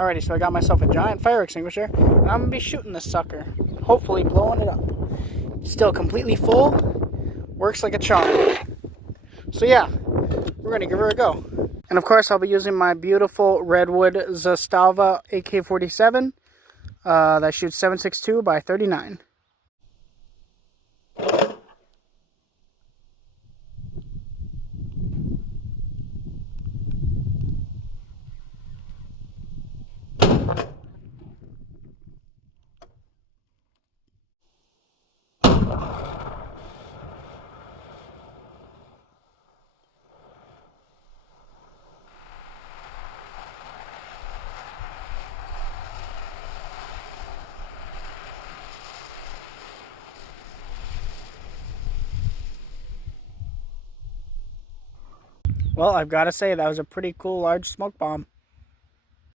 Alrighty, so I got myself a giant fire extinguisher, and I'm going to be shooting this sucker. Hopefully blowing it up. Still completely full. Works like a charm. So yeah, we're going to give her a go. And of course, I'll be using my beautiful Redwood Zastava AK47 that shoots 7.62 by 39. Well, I've got to say, that was a pretty cool large smoke bomb.